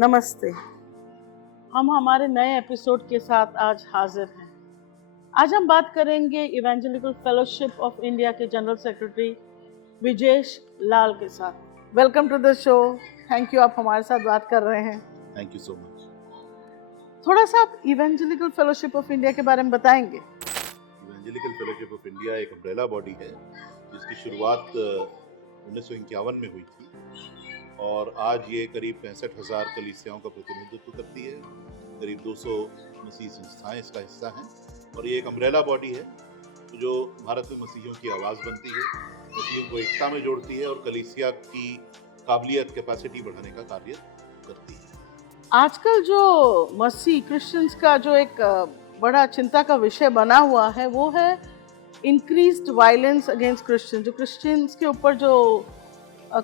नमस्ते। हम हमारे नए एपिसोड के साथ आज हाजिर हैं। आज हम बात करेंगे इवेंजेलिकल फेलोशिप ऑफ इंडिया के जनरल सेक्रेटरी विजेश लाल के साथ। Welcome to the show. Thank you, आप हमारे साथ बात कर रहे हैं। Thank you so much. थोड़ा सा आप इवेंजेलिकल फेलोशिप ऑफ इंडिया के बारे में बताएंगे? इवेंजेलिकल फेलोशिप ऑफ इंडिया एक अम्ब्रेला बॉडी है जिसकी शुरुआत 1951 में हुई थी और आज ये करीब 65,000 कलीसियाओं का प्रतिनिधित्व करती है। करीब 200 मसीही संस्थाएं इसका हिस्सा हैं और ये एक अम्ब्रेला बॉडी है जो भारत में मसीहियों की आवाज़ बनती है, मसीहियों को एकता में जोड़ती है और कलीसिया की काबिलियत कैपेसिटी बढ़ाने का कार्य करती है। आजकल जो मसीह क्रिश्चियंस का जो एक बड़ा चिंता का विषय बना हुआ है वो है इंक्रीज्ड वायलेंस अगेंस्ट क्रिश्चियंस। जो क्रिश्चियंस के ऊपर जो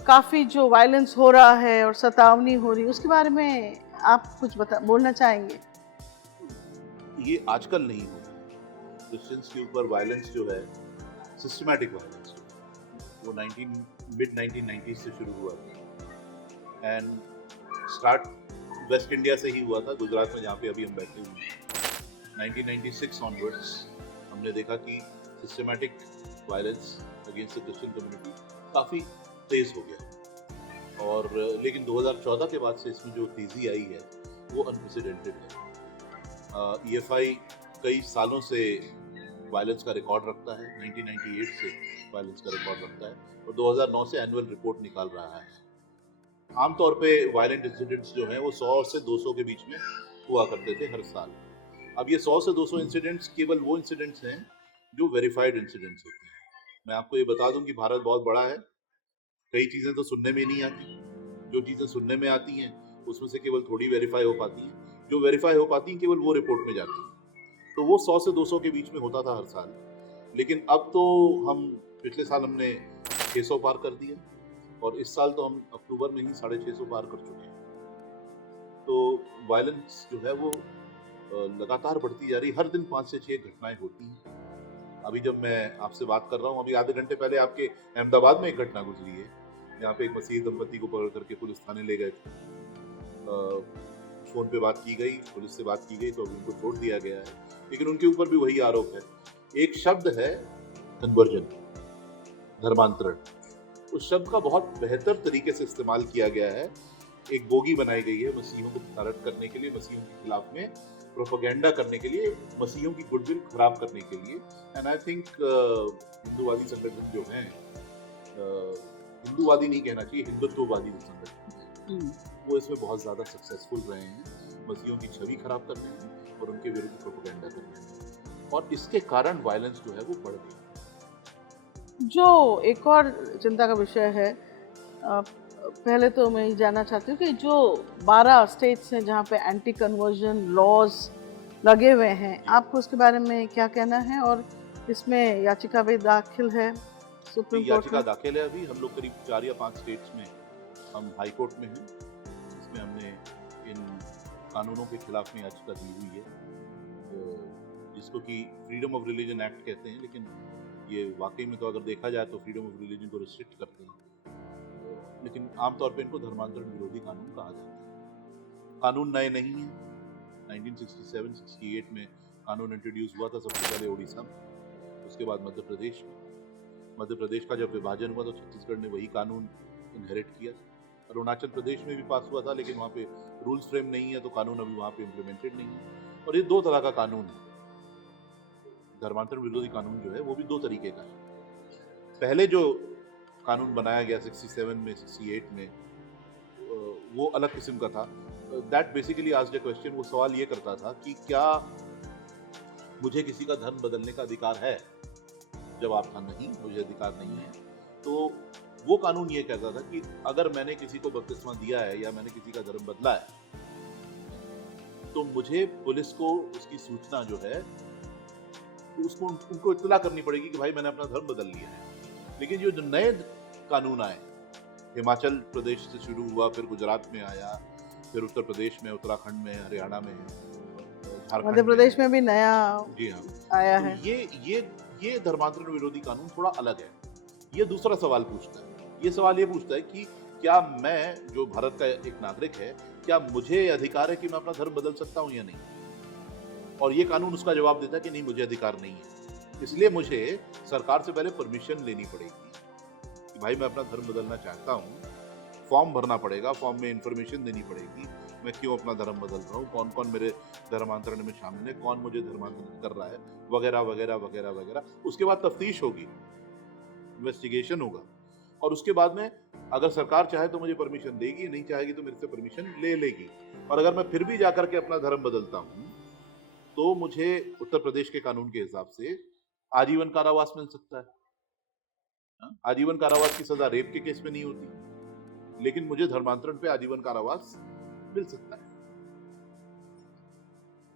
काफ़ी जो वायलेंस हो रहा है और सतावनी हो रही है, उसके बारे में आप कुछ बोलना चाहेंगे? ये आजकल नहीं हो रहा है। क्रिश्चियंस के ऊपर वायलेंस जो है, सिस्टमैटिक वायलेंस, वो मिड 1990s से शुरू हुआ था एंड स्टार्ट वेस्ट इंडिया से ही हुआ था, गुजरात में, जहाँ पे अभी हम बैठे हुए हैं। 1996 ऑनवर्ड्स हमने देखा कि systematic violence against the Christian community काफ़ी तेज़ हो गया और लेकिन 2014 के बाद से इसमें जो तेज़ी आई है वो अनप्रेसिडेंटेड है। EFI कई सालों से वायलेंस का रिकॉर्ड रखता है, 1998 से वायलेंस का रिकॉर्ड रखता है और 2009 से एनुअल रिपोर्ट निकाल रहा है। आमतौर पे वायलेंट इंसिडेंट्स जो हैं वो 100 से 200 के बीच में हुआ करते थे हर साल। अब ये 100 से 200 इंसिडेंट्स केवल वो इंसिडेंट्स हैं जो वेरीफाइड इंसिडेंट्स होते हैं। मैं आपको ये बता दूं कि भारत बहुत बड़ा है, कई चीज़ें तो सुनने में नहीं आती, जो चीज़ें सुनने में आती हैं उसमें से केवल थोड़ी वेरीफाई हो पाती हैं, जो वेरीफाई हो पाती हैं केवल वो रिपोर्ट में जाती हैं। तो वो 100 से 200 के बीच में होता था हर साल, लेकिन अब तो हम पिछले साल हमने 600 पार कर दिया और इस साल तो हम अक्टूबर में ही 650 पार कर चुके हैं। तो वायलेंस जो है वो लगातार बढ़ती जा रही है। हर दिन 5 से 6 घटनाएं होती हैं। अभी जब मैं आपसे बात कर रहा हूँ, अभी आधे घंटे पहले आपके अहमदाबाद में एक घटना गुजरी है जहाँ पे एक मसीही दंपति को पकड़ करके पुलिस थाने ले गए थे। फोन पे बात की गई, पुलिस से बात की गई तो अभी उनको छोड़ दिया गया है, लेकिन उनके ऊपर भी वही आरोप है। एक शब्द है कन्वर्जन, धर्मांतरण, उस शब्द का बहुत बेहतर तरीके से इस्तेमाल किया गया है। एक बोगी बनाई गई है मसीहियों को प्रताड़ित करने के लिए, मसीहियों के खिलाफ में प्रोपेगेंडा करने के लिए, मसीहियों की गुडविल खराब करने के लिए। एंड आई थिंक हिंदूवादी संगठन जो हैं, हिंदूवादी नहीं कहना चाहिए, हिंदुत्ववादी संगठन, वो इसमें बहुत ज़्यादा सक्सेसफुल रहे हैं मसीहियों की छवि खराब करने में और उनके विरुद्ध प्रोपेगेंडा करने में, और इसके कारण वायलेंस जो है वो बढ़ गई। जो एक और चिंता का विषय है, पहले तो मैं ये जानना चाहती हूँ कि जो 12 स्टेट्स हैं जहाँ पे एंटी कन्वर्जन लॉज लगे हुए हैं, आपको उसके बारे में क्या कहना है? और इसमें याचिका भी दाखिल है सुप्रीम कोर्ट में? याचिका दाखिल है। अभी हम लोग करीब 4 या 5 स्टेट्स में हम हाई कोर्ट में हैं, इसमें हमने इन कानूनों के खिलाफ में याचिका दी हुई है, जिसको कि फ्रीडम ऑफ रिलीजन एक्ट कहते हैं, लेकिन ये वाकई में तो अगर देखा जाए तो फ्रीडम ऑफ रिलीजन को रिस्ट्रिक्ट करते हैं, लेकिन आमतौर पे इनको धर्मांतरण विरोधी कानून कहा जाता है। कानून नए नहीं है, 1967-68 में कानून इंट्रोड्यूस हुआ था सबसे पहले उड़ीसा में, उसके बाद मध्य प्रदेश में। मध्य प्रदेश का जब विभाजन हुआ तो छत्तीसगढ़ ने वही कानून इनहेरिट किया। अरुणाचल प्रदेश में भी पास हुआ था, लेकिन वहाँ पे रूल्स फ्रेम नहीं है तो कानून अभी वहाँ पे इम्प्लीमेंटेड नहीं है। और ये 2 तरह का कानून है, धर्मांतरण विरोधी कानून जो है वो भी 2 तरीके का है। पहले जो कानून बनाया गया 67 में, 68 में, वो अलग किस्म का था। That basically asked a question, वो सवाल ये करता था कि क्या मुझे किसी का धर्म बदलने का अधिकार है? जवाब था नहीं, मुझे अधिकार नहीं है। तो वो कानून ये कहता था कि अगर मैंने किसी को बपतिस्मा दिया है या मैंने किसी का धर्म बदला है तो मुझे पुलिस को उसकी सूचना जो है उसको उनको इत्तला करनी पड़ेगी कि भाई मैंने अपना धर्म बदल लिया है। लेकिन जो नए कानून आए, हिमाचल प्रदेश से शुरू हुआ, फिर गुजरात में आया, फिर उत्तर प्रदेश में, उत्तराखंड में, हरियाणा में, मध्य प्रदेश में भी नया जी हाँ आया तो है। ये धर्मांतरण विरोधी कानून थोड़ा अलग है। ये दूसरा सवाल पूछता है, ये सवाल ये पूछता है कि क्या मैं, जो भारत का एक नागरिक है, क्या मुझे अधिकार है कि मैं अपना धर्म बदल सकता हूं या नहीं? और ये कानून उसका जवाब देता है कि नहीं, मुझे अधिकार नहीं है। इसलिए मुझे सरकार से पहले परमिशन लेनी पड़ेगी कि भाई मैं अपना धर्म बदलना चाहता हूँ, फॉर्म भरना पड़ेगा, फॉर्म में इंफॉर्मेशन देनी पड़ेगी, मैं क्यों अपना धर्म बदल रहा हूँ, कौन कौन मेरे धर्मांतरण में शामिल है, कौन मुझे धर्मांतरण कर रहा है, वगैरह वगैरह वगैरह वगैरह। उसके बाद तफ्तीश होगी, इन्वेस्टिगेशन होगा, और उसके बाद में अगर सरकार चाहे तो मुझे परमिशन देगी, नहीं चाहेगी तो मेरे से परमिशन ले लेगी। और अगर मैं फिर भी जाकर के अपना धर्म बदलता हूँ तो मुझे उत्तर प्रदेश के कानून के हिसाब से आजीवन कारावास मिल सकता है। आजीवन कारावास की सजा रेप के केस में नहीं होती, लेकिन मुझे धर्मांतरण पे आजीवन कारावास मिल सकता है।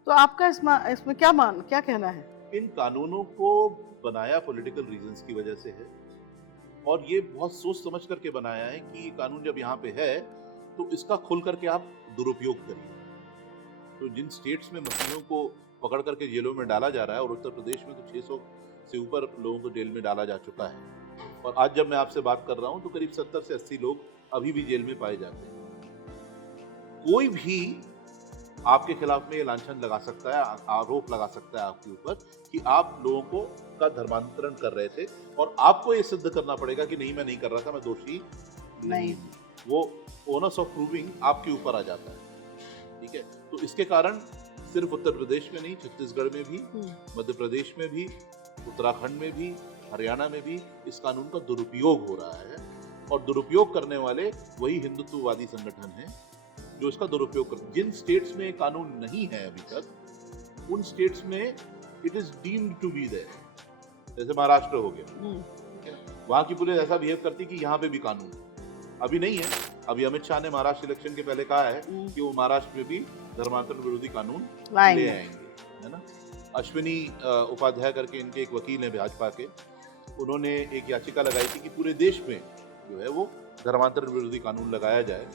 तो आपका इसमें क्या कहना है? इन कानूनों को बनाया पॉलिटिकल रीजंस की वजह से है, और ये बहुत सोच समझ करके बनाया है कि ये कानून जब यहाँ पे है तो इसका खुल करके आप दुरुपयोग करिए। तो जिन स्टेट्स में मसीहियों को पकड़ करके जेलों में डाला जा रहा है, और उत्तर प्रदेश में तो 600 से ऊपर लोगों को जेल में डाला जा चुका है, और आज जब मैं आपसे बात कर रहा हूं तो करीब 70 से 80 लोग अभी भी जेल में पाए जाते हैं। कोई भी आपके खिलाफ में ये लांछन लगा सकता है, आरोप लगा सकता है आपके ऊपर कि आप लोगों को का धर्मांतरण कर रहे थे, और आपको ये सिद्ध करना पड़ेगा कि नहीं, मैं नहीं कर रहा था, मैं दोषी नहीं हूं। वो ओनस ऑफ प्रूविंग आपके ऊपर आ जाता है। ठीक है, तो इसके कारण सिर्फ उत्तर प्रदेश में नहीं, छत्तीसगढ़ में भी, मध्य प्रदेश में भी, उत्तराखंड में भी, हरियाणा में भी इस कानून का दुरुपयोग हो रहा है, और दुरुपयोग करने वाले वही हिंदुत्ववादी संगठन हैं जो इसका दुरुपयोग करते। जिन स्टेट्स में कानून नहीं है अभी तक, उन स्टेट्स में it is deemed to be there. जैसे महाराष्ट्र हो गया, वहां की पुलिस ऐसा बिहेव करती कि यहाँ पे भी कानून अभी नहीं है। अभी अमित शाह ने महाराष्ट्र इलेक्शन के पहले कहा है कि वो महाराष्ट्र में भी धर्मांतरण विरोधी कानून ले आएंगे, है ना। अश्विनी उपाध्याय करके इनके एक वकील हैं भाजपा के, उन्होंने एक याचिका लगाई थी कि पूरे देश में जो है वो धर्मांतरण विरोधी कानून लगाया जाए,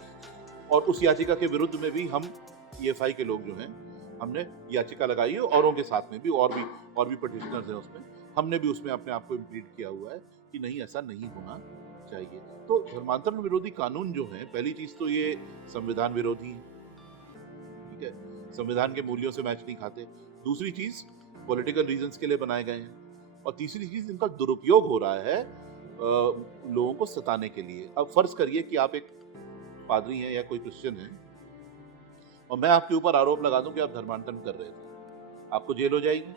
और उस याचिका के विरुद्ध में भी हम EFI के लोग जो हैं, हमने याचिका लगाई है, औरों के साथ में भी और भी पटिशनर्स हैं उसमें, हमने भी उसमें अपने आप को इम्प्लीड किया हुआ है कि नहीं, ऐसा नहीं होना चाहिए। तो धर्मांतरण विरोधी कानून जो है, पहली चीज तो ये संविधान विरोधी है, ठीक है, संविधान के मूल्यों से मैच नहीं खाते। दूसरी चीज पॉलिटिकल रीजंस के लिए बनाए गए हैं, और तीसरी चीज इनका दुरुपयोग हो रहा है लोगों को सताने के लिए। अब फर्ज करिए कि आप एक पादरी हैं या कोई क्रिश्चियन है, और मैं आपके ऊपर आरोप लगा दूं कि आप धर्मांतरण कर रहे थे, आपको जेल हो जाएगी,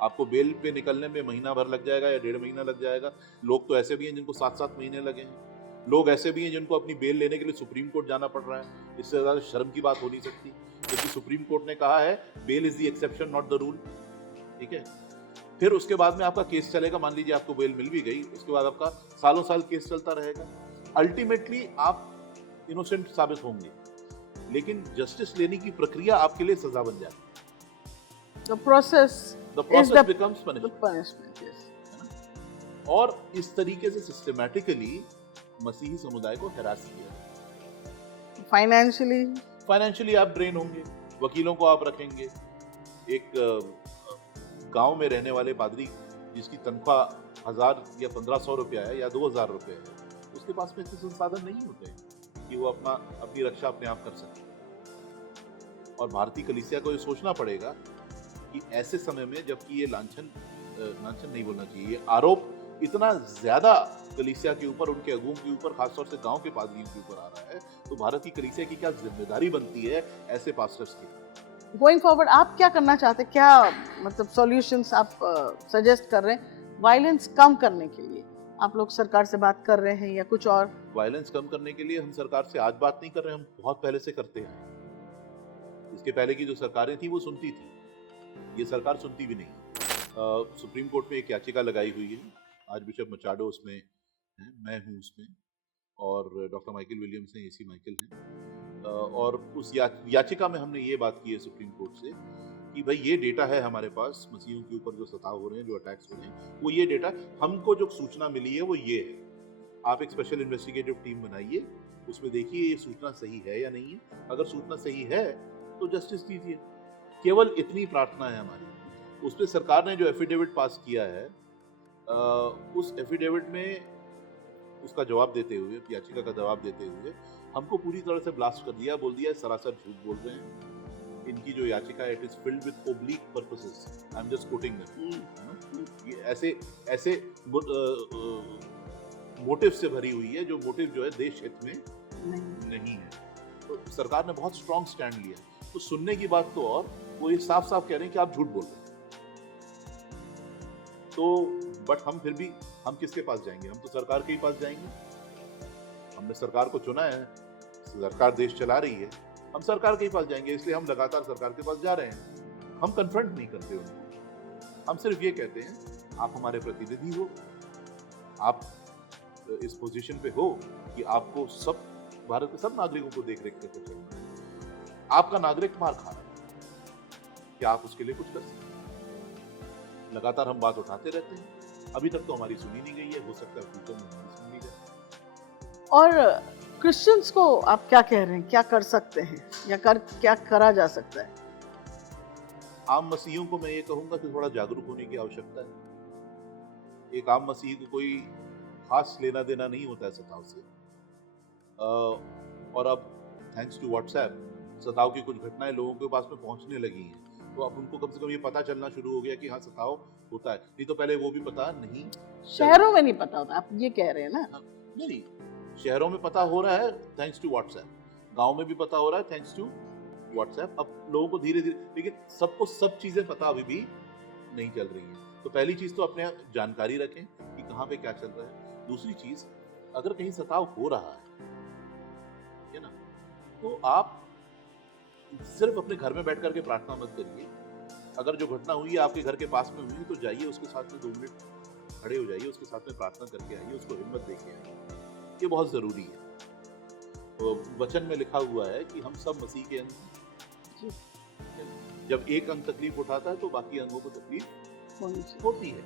आपको बेल पे निकलने में महीना भर लग जाएगा या 1.5 महीना लग जाएगा। लोग तो ऐसे भी हैं जिनको 7-7 महीने लगे हैं, लोग ऐसे भी हैं जिनको अपनी बेल लेने के लिए सुप्रीम कोर्ट जाना पड़ रहा है। इससे ज्यादा शर्म की बात हो नहीं सकती, क्योंकि सुप्रीम कोर्ट ने कहा है bail is the exception not the rule. ठीक है, फिर उसके बाद में आपका केस चलेगा, मान लीजिए आपको बेल मिल भी गई, उसके बाद आपका सालों साल केस चलता रहेगा। अल्टीमेटली आप इनोसेंट साबित होंगे, लेकिन जस्टिस लेने की प्रक्रिया आपके लिए सजा बन जाती है। The process becomes punishment. Yes. और इस तरीके से सिस्टमैटिकली मसीही समुदाय को हैरास किया। फाइनेंशियली आप ड्रेन होंगे, वकीलों को आप रखेंगे। एक गांव में रहने वाले पादरी जिसकी तनख्वाह 1000 या 1500 रुपया है या 2000 रुपये है, उसके पास में इतने संसाधन नहीं होते कि वो अपनी रक्षा अपने आप कर सके। और भारतीय कलीसिया को ये सोचना पड़ेगा कि ऐसे समय में, जबकि ये लांछन नहीं बोलना चाहिए, ये आरोप इतना ज्यादा कलीसिया के ऊपर, उनके अगुओं के ऊपर, खासतौर से गांव के पादरियों के ऊपर आ रहा है, तो भारत की कलीसिया की क्या जिम्मेदारी बनती है ऐसे पास्टर्स की। गोइंग फॉरवर्ड आप क्या करना चाहते हैं, क्या मतलब सॉल्यूशंस आप सजेस्ट कर रहे हैं वायलेंस कम करने के लिए? आप लोग सरकार से बात कर रहे हैं या कुछ और? वायलेंस कम करने के लिए हम सरकार से आज बात नहीं कर रहे, हम बहुत पहले से करते हैं। इसके पहले की जो सरकारें थी वो सुनती थी, ये सरकार सुनती भी नहीं। सुप्रीम कोर्ट में एक याचिका लगाई हुई है, आज बिशप मचाडो उसमें है, मैं हूँ उसमें, और डॉक्टर माइकल विलियम्स हैं, AC माइकल हैं, और उस याचिका में हमने ये बात की है सुप्रीम कोर्ट से कि भाई ये डेटा है हमारे पास, मसीहियों के ऊपर जो सताव हो रहे हैं, जो अटैक्स हो रहे हैं, वो ये डेटा, हमको जो सूचना मिली है वो ये है। आप एक स्पेशल इन्वेस्टिगेटिव टीम बनाइए, उसमें देखिए ये सूचना सही है या नहीं है। अगर सूचना सही है तो जस्टिस दीजिए, केवल इतनी प्रार्थना है हमारी। उस पर सरकार ने जो एफिडेविट पास किया है, उस एफिडेविट में उसका जवाब देते हुए, याचिका का जवाब देते हुए हमको पूरी तरह से ब्लास्ट कर दिया, बोल दिया सरासर झूठ बोल रहे हैं। इनकी जो याचिका है, it is filled with oblique purposes, I am just coating them. ये ऐसे मोटिव से भरी हुई है जो मोटिव जो है देश हित में नहीं है। तो सरकार ने बहुत स्ट्रॉन्ग स्टैंड लिया। तो सुनने की बात तो और, वो ये साफ साफ कह रहे हैं कि आप झूठ बोल रहे हैं। तो बट हम फिर भी, हम किसके पास जाएंगे? हम तो सरकार के ही पास जाएंगे। हमने सरकार को चुना है, सरकार देश चला रही है, हम सरकार के ही पास जाएंगे। इसलिए हम लगातार सरकार के पास जा रहे हैं। हम कन्फ्रंट नहीं करते उनको, हम सिर्फ ये कहते हैं आप हमारे प्रतिनिधि हो, आप इस पोजीशन पे हो कि आपको सब भारत के सब नागरिकों को देख रेख करके चलना है। आपका नागरिक मार खा रहा है, क्या आप उसके लिए कुछ कर सकते हैं? लगातार हम बात उठाते रहते हैं, अभी तक तो हमारी सुनी नहीं गई है, हो सकता है फ्यूचर में हमारी सुन ली जाए। और क्रिश्चियंस को आप क्या कह रहे हैं, क्या कर सकते हैं या क्या करा जा सकता है? आम मसीहियों को मैं ये कहूंगा कि थोड़ा जागरूक होने की आवश्यकता है। एक आम मसीही को कोई खास लेना देना नहीं होता है सताव से। और अब थैंक्स टू व्हाट्सएप सताव की कुछ घटनाएं लोगों के पास में पहुंचने लगी हैं, तो अब उनको कम से कम ये पता चलना शुरू हो गया कि हाँ सताव होता है। नहीं तो पहले वो भी पता नहीं, शहरों में नहीं पता होता, आप ये कह रहे हैं ना? नहीं, शहरों में पता हो रहा है थैंक्स टू व्हाट्सएप, गांव में भी पता हो रहा है थैंक्स टू व्हाट्सएप। अब लोगों को धीरे धीरे, लेकिन सबको सब चीजें पता अभी भी नहीं चल रही हैं। तो पहली चीज तो अपने जानकारी रखें कि कहाँ पे क्या चल रहा है। दूसरी चीज, अगर कहीं सताव हो रहा है ना, तो आप सिर्फ अपने घर में बैठ करके प्रार्थना मत करिए। अगर जो घटना हुई है आपके घर के पास में हुई तो जाइए उसके साथ में 2 मिनट खड़े हो जाइए, उसके साथ में प्रार्थना करके आइए, उसको हिम्मत देके आइए। ये बहुत जरूरी है। तो वचन में लिखा हुआ है कि हम सब मसीह के अंग हैं। जब एक अंग तकलीफ उठाता है तो बाकी अंगों को तकलीफ होती है,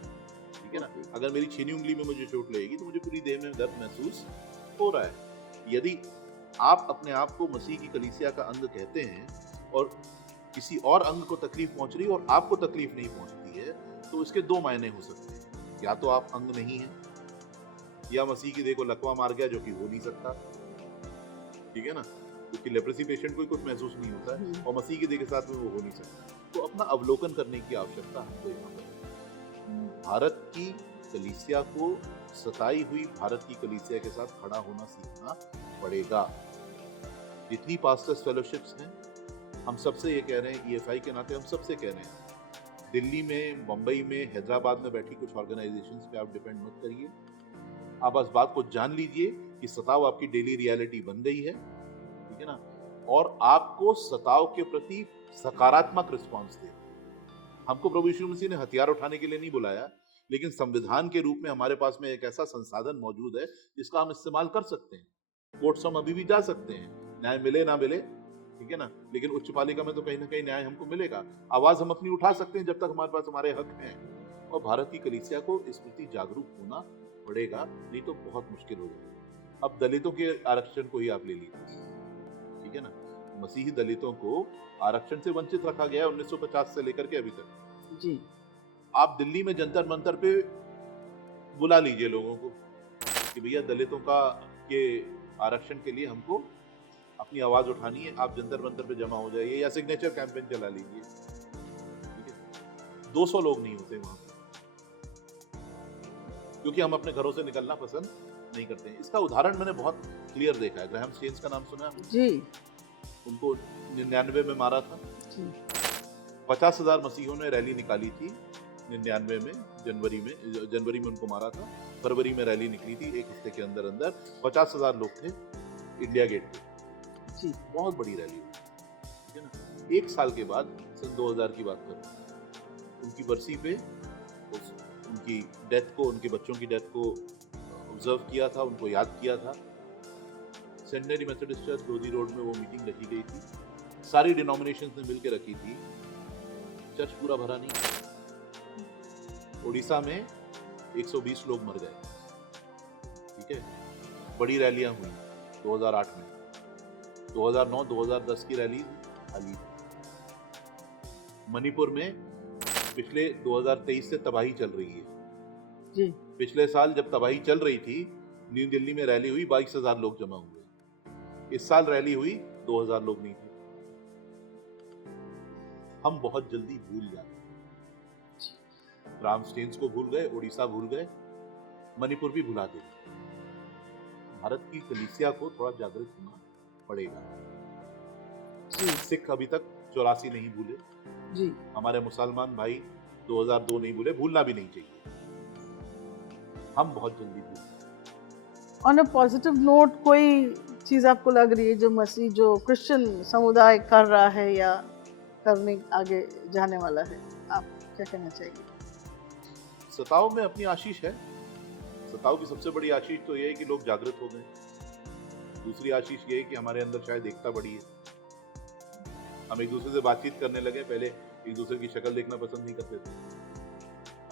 ठीक है ना? अगर मेरी छीनी उंगली में मुझे चोट लगेगी तो मुझे पूरी देह में दर्द महसूस हो रहा है। यदि आप अपने आप को मसीह की कलीसिया का अंग कहते हैं और किसी और अंग को तकलीफ पहुंच रही है और आपको तकलीफ नहीं पहुंचती है, तो इसके 2 मायने हो सकते हैं। या तो आप अंग नहीं हैं, या मसीह की देह को लकवा मार गया, जो कि हो नहीं सकता, ठीक है ना? क्योंकि लेप्रेसी पेशेंट को कुछ महसूस नहीं होता है और मसीह की देह के साथ में वो हो नहीं सकता। तो अपना अवलोकन करने की आवश्यकता हमको यहाँ पर। भारत की कलीसिया को सताई हुई भारत की कलीसिया के साथ खड़ा होना सीखना पड़ेगा। जितनी पास्टर्स फेलोशिप्स हैं, हम सबसे ये कह रहे हैं, EFI के नाते हम सबसे कह रहे हैं, दिल्ली में, मुंबई में, हैदराबाद में बैठी कुछ ऑर्गेनाइजेशंस पे आप डिपेंड मत करिए। आप इस बात को जान लीजिए कि सताव आपकी डेली रियलिटी बन गई है, ठीक है ना? और आपको सताव के प्रति सकारात्मक रिस्पॉन्स दे। हमको प्रभु यीशु मसीह ने हथियार उठाने के लिए नहीं बुलाया, लेकिन संविधान के रूप में हमारे पास में एक ऐसा संसाधन मौजूद है जिसका हम इस्तेमाल कर सकते हैं। कोर्ट्स हम अभी भी जा सकते हैं, न्याय मिले ना मिले, ठीक है ना? लेकिन उच्च पालिका में तो कहीं ना कहीं न्याय हमको मिलेगा। आवाज हम अपनी उठा सकते हैं जब तक हमारे पास हमारे हक हैं। और भारत की कलीसिया को इस प्रति जागरूक होना पड़ेगा, नहीं तो बहुत मुश्किल हो जाएगा। अब दलितों के आरक्षण को ही आप ले लीजिए, ठीक है ना? मसीही दलितों को आरक्षण से वंचित रखा गया है 1950 से लेकर के अभी तक जी। आप दिल्ली में जंतर मंतर पे बुला लीजिए लोगों को कि भैया दलितों के आरक्षण के लिए हमको अपनी आवाज उठानी है, आप जंतर मंतर पे जमा हो जाइए या सिग्नेचर कैंपेन चला लीजिए, ठीक है? 200 लोग नहीं होते वहां पे, क्योंकि हम अपने घरों से निकलना पसंद नहीं करते हैं। इसका उदाहरण मैंने बहुत क्लियर देखा है। ग्राहम स्टेन्स का नाम सुना है जी? उनको 99 में मारा था। 50,000 मसीहों ने रैली निकाली थी 99 में, जनवरी में उनको मारा था। फरवरी में रैली निकली थी, एक हफ्ते के अंदर अंदर 50,000 लोग थे इंडिया गेट पे जी। बहुत बड़ी रैली हुई, ठीक है ना? 1 साल के बाद, सन 2000 की बात करें, उनकी बरसी पे उनकी डेथ को, उनके बच्चों की डेथ को ऑब्जर्व किया था, उनको याद किया था। Saint Mary Methodist church Lodhi road में वो मीटिंग रखी गई थी, सारी डिनोमिनेशंस ने मिलकर रखी थी। चर्च पूरा भरा नहीं। उड़ीसा में 120 लोग मर गए, ठीक है? बड़ी रैलियां हुई 2008 में, 2009, 2010 की रैली खाली। मणिपुर में पिछले 2023 से तबाही चल रही है जी। पिछले साल जब तबाही चल रही थी न्यू दिल्ली में रैली हुई, 22,000 लोग जमा हुए। इस साल रैली हुई, 2,000 लोग नहीं थे। हम बहुत जल्दी भूल जाते हैं। राम स्टेन्स को भूल गए, उड़ीसा भूल गए, मणिपुर भी भुला दे। भारत की कलीसिया को थोड़ा जागृत होना पड़ेगा। सिख अभी तक 84 नहीं भूले जी, हमारे मुसलमान भाई 2002 नहीं भूले, भूलना भी नहीं चाहिए। हम बहुत जल्दी भूल। ऑन अ पॉजिटिव नोट, कोई चीज आपको लग रही है जो मसीह, जो क्रिश्चियन समुदाय कर रहा है या करने आगे जाने वाला है, आप क्या कहना चाहिए? सताव में अपनी आशीष है। सताव की सबसे बड़ी आशीष तो यह है कि लोग जागृत हो गए। दूसरी आशीष ये है कि हमारे अंदर शायद एकता बढ़ी है। हम एक दूसरे से बातचीत करने लगे। पहले एक दूसरे की शक्ल देखना पसंद नहीं करते थे,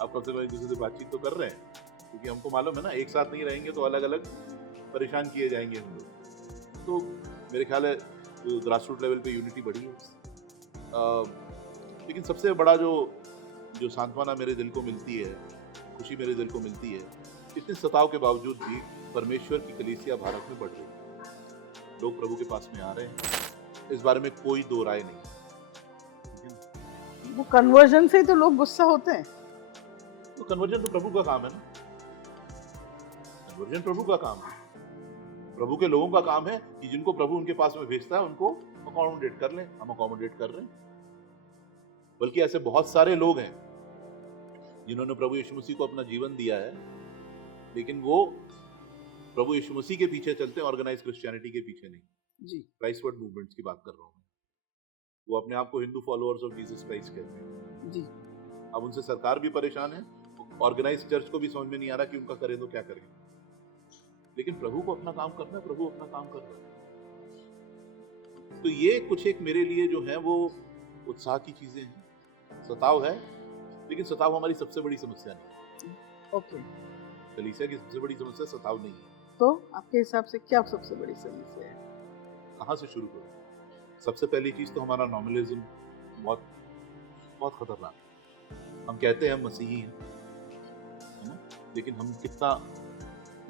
अब कम से कम एक दूसरे से बातचीत तो कर रहे हैं, क्योंकि हमको मालूम है ना, एक साथ नहीं रहेंगे तो अलग अलग परेशान किए जाएंगे हम लोग। तो मेरे ख्याल है ग्रास रूट लेवल पे यूनिटी बढ़ी है। लेकिन सबसे बड़ा जो सांत्वना मेरे दिल को मिलती है, खुशी मेरे दिल को मिलती है, इतने सताव के बावजूद भी परमेश्वर की कलीसिया भारत में बढ़ रही है। लोग प्रभु के पास में आ रहे हैं, इस बारे में कोई दो राय नहीं। वो कन्वर्जन से ही तो लोग गुस्सा होते हैं। तो कन्वर्जन तो प्रभु का काम है ना। कन्वर्जन प्रभु का काम है। प्रभु के लोगों का काम है कि जिनको प्रभु उनके पास में भेजता है उनको अकोमोडेट कर लें। हम अकोमोडेट कर रहे हैं। बल्कि ऐसे बहुत सारे लोग हैं जिन्होंने प्रभु यीशु मसीह को अपना जीवन दिया है, लेकिन वो प्रभु यीशु मसीह के पीछे चलते हैं, ऑर्गेनाइज क्रिश्चियनिटी के पीछे नहीं। जी, क्राइस्टवर्ड मूवमेंट्स की बात कर रहा हूँ। वो अपने आप को Hindu followers of Jesus Christ कहते हैं। जी, अब उनसे सरकार भी परेशान है, ऑर्गेनाइज चर्च को भी समझ में नहीं आ रहा कि उनका करें तो क्या करें। लेकिन प्रभु को अपना काम करना है, प्रभु अपना काम कर रहा है। तो ये कुछ एक मेरे लिए जो है वो उत्साह की चीजें हैं। सताव है, लेकिन सताव हमारी सबसे बड़ी समस्या नहीं। ओके। कलीसिया की सबसे बड़ी समस्या सताव नहीं है। तो आपके हिसाब से क्या सबसे बड़ी समस्या है? कहाँ से शुरू करें? सबसे पहली चीज तो हमारा नॉमिनलिज्म बहुत बहुत खतरनाक है। हम कहते हैं हम मसीही हैं, है ना? लेकिन हम कितना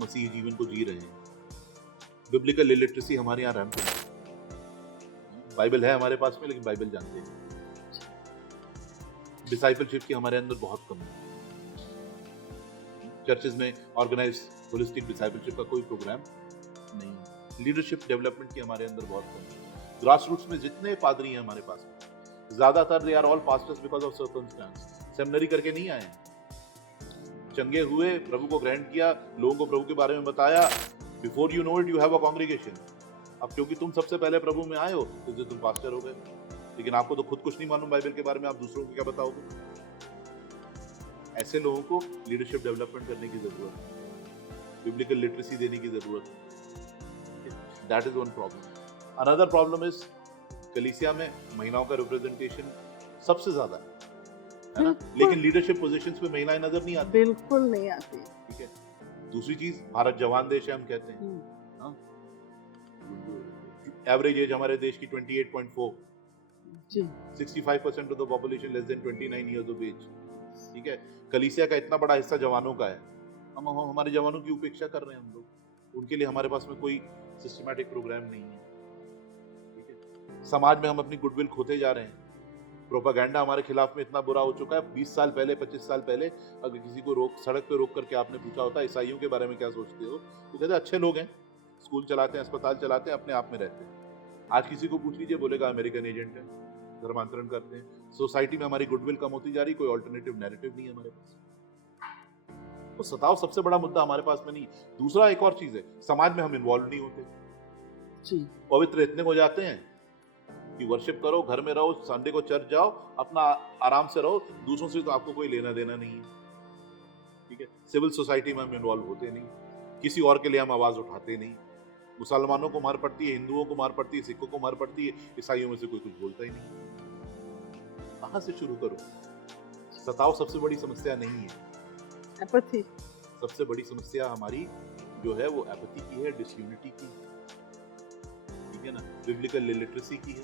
मसीही जीवन को जी रहे हैं? बिब्लिकल इलिटरेसी हमारे यहाँ रैंपेंट है। बाइबल है हमारे पास में, लेकिन बाइबल जानते हैं। डिसाइपलशिप की हमारे अंदर बहुत कमी है। चर्चेज में ऑर्गेनाइज होलिस्टिक डिसाइपलशिप का कोई प्रोग्राम नहीं है। लीडरशिप डेवलपमेंट की हमारे अंदर बहुत कमी है। ग्रास रूट्स में जितने पादरी हैं हमारे पास में, ज्यादातर they are all pastors because of circumstances. Seminary करके नहीं आए हैं। चंगे हुए, प्रभु को ग्रहण किया, लोगों को प्रभु के बारे में बताया, before you know it you have a congregation. अब क्योंकि तुम सबसे पहले प्रभु में आए हो तो तुम पास्टर हो गए, लेकिन आपको तो खुद कुछ नहीं मालूम बाइबल के बारे में, आप दूसरों को क्या बताओगे? ऐसे लोगों को लीडरशिप डेवलपमेंट करने की जरूरत है, बिब्लिकल लिटरेसी देने की जरूरत है। That is one problem. Another problem is कलीसिया में महिलाओं का रिप्रेजेंटेशन सबसे ज्यादा है ना? लेकिन लीडरशिप पोजीशंस पे महिलाएं नजर नहीं आती। बिल्कुल नहीं आती। ठीक है। दूसरी चीज, भारत जवान देश है हम कहते हैं। एवरेज एज हमारे देश की 28.4। जी, 65% of the population less than 29 years of age. ठीक है। कलीसिया का इतना बड़ा हिस्सा जवानों का है। हम हमारे जवानों की उपेक्षा कर रहे हैं हम लोग। उनके लिए हमारे पास में कोई सिस्टमैटिक प्रोग्राम नहीं है। ठीक है। समाज में हम अपनी गुडविल खोते जा रहे हैं। प्रोपागेंडा हमारे खिलाफ में इतना बुरा हो चुका है। 20 साल पहले, 25 साल पहले अगर किसी को सड़क पे रोक करके आपने पूछा होता ईसाइयों के बारे में क्या सोचते हो, तो कहते अच्छे लोग हैं, स्कूल चलाते हैं, अस्पताल चलाते हैं, अपने आप में रहते हैं। आज किसी को पूछ लीजिए, बोलेगा अमेरिकन एजेंट है, धर्मांतरण करते हैं। सोसाइटी में हमारी गुडविल कम होती जा रही, कोई ऑल्टरनेटिव नैरेटिव नहीं है हमारे पास। तो सताव सबसे बड़ा मुद्दा हमारे पास में नहीं। दूसरा एक और चीज है, समाज में हम इन्वॉल्व नहीं होते। जी, पवित्र इतने हो जाते हैं कि वर्शिप करो, घर में रहो, संडे को चर्च जाओ, अपना आराम से रहो, दूसरों से तो आपको कोई लेना देना नहीं है। ठीक है। सिविल सोसाइटी में हम इन्वॉल्व होते नहीं, किसी और के लिए हम आवाज उठाते नहीं। मुसलमानों को मार पड़ती है, हिंदुओं को मार पड़ती है, सिखों को मार पड़ती है, ईसाइयों में से कोई कुछ बोलता ही नहीं। कहां से शुरू करो? सताव सबसे बड़ी समस्या नहीं है। एपैथी सबसे बड़ी समस्या हमारी जो है वो एपैथी की है, डिसयूनिटी की, ठीक है ना, बिब्लिकल लिटरेसी की है।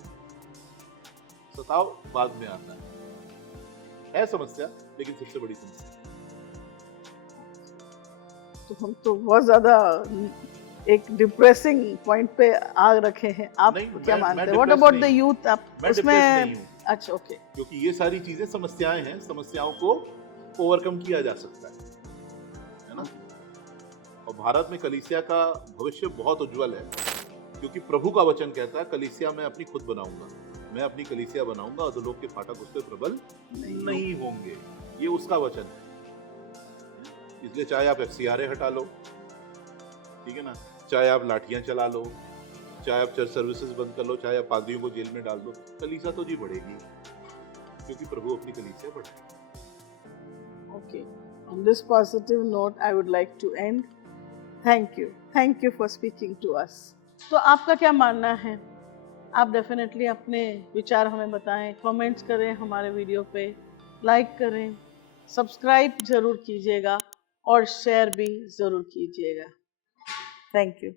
सताव बाद में आता है समस्या, लेकिन सबसे बड़ी समस्या। तो हम तो बहुत ज़्यादा एक डिप्रेसिंग पॉइंट पे आ रखे हैं। आप नहीं, क्या मैं मानते हैं? depressed व्हाट अबाउट द नहीं हूँ। यूथ? आप मैं उसमें depressed नहीं हूँ। अच्छा, ओके। क्योंकि ये सारी चीजें समस्याएं हैं, समस्याओं को ओवरकम किया जा सकता है ना। और भारत में कलीसिया का भविष्य बहुत उज्जवल है, क्योंकि प्रभु का वचन कहता है कलीसिया मैं अपनी खुद बनाऊंगा, मैं अपनी कलीसिया बनाऊंगा और लोग के फाटक उस पर प्रबल नहीं होंगे। ये उसका वचन है। इसलिए चाहे आप FCRA हटा लो, ठीक है ना, चाहे आप लाठियां चला लो, चाहे आप चर्च सर्विसेज बंद कर लो, चाहे आप पादरियों को जेल में डाल दो, कलीसिया तो जी बढ़ेगी, क्योंकि प्रभु अपनी कलीसिया बढ़ाएगा। Okay. On this positive note, I would like to end. Thank you. Thank you for speaking to us. तो आपका क्या मानना है? आप डेफिनेटली अपने विचार हमें बताएं, कमेंट्स करें हमारे वीडियो पे, लाइक करें, सब्सक्राइब जरूर कीजिएगा और शेयर भी जरूर कीजिएगा। Thank you.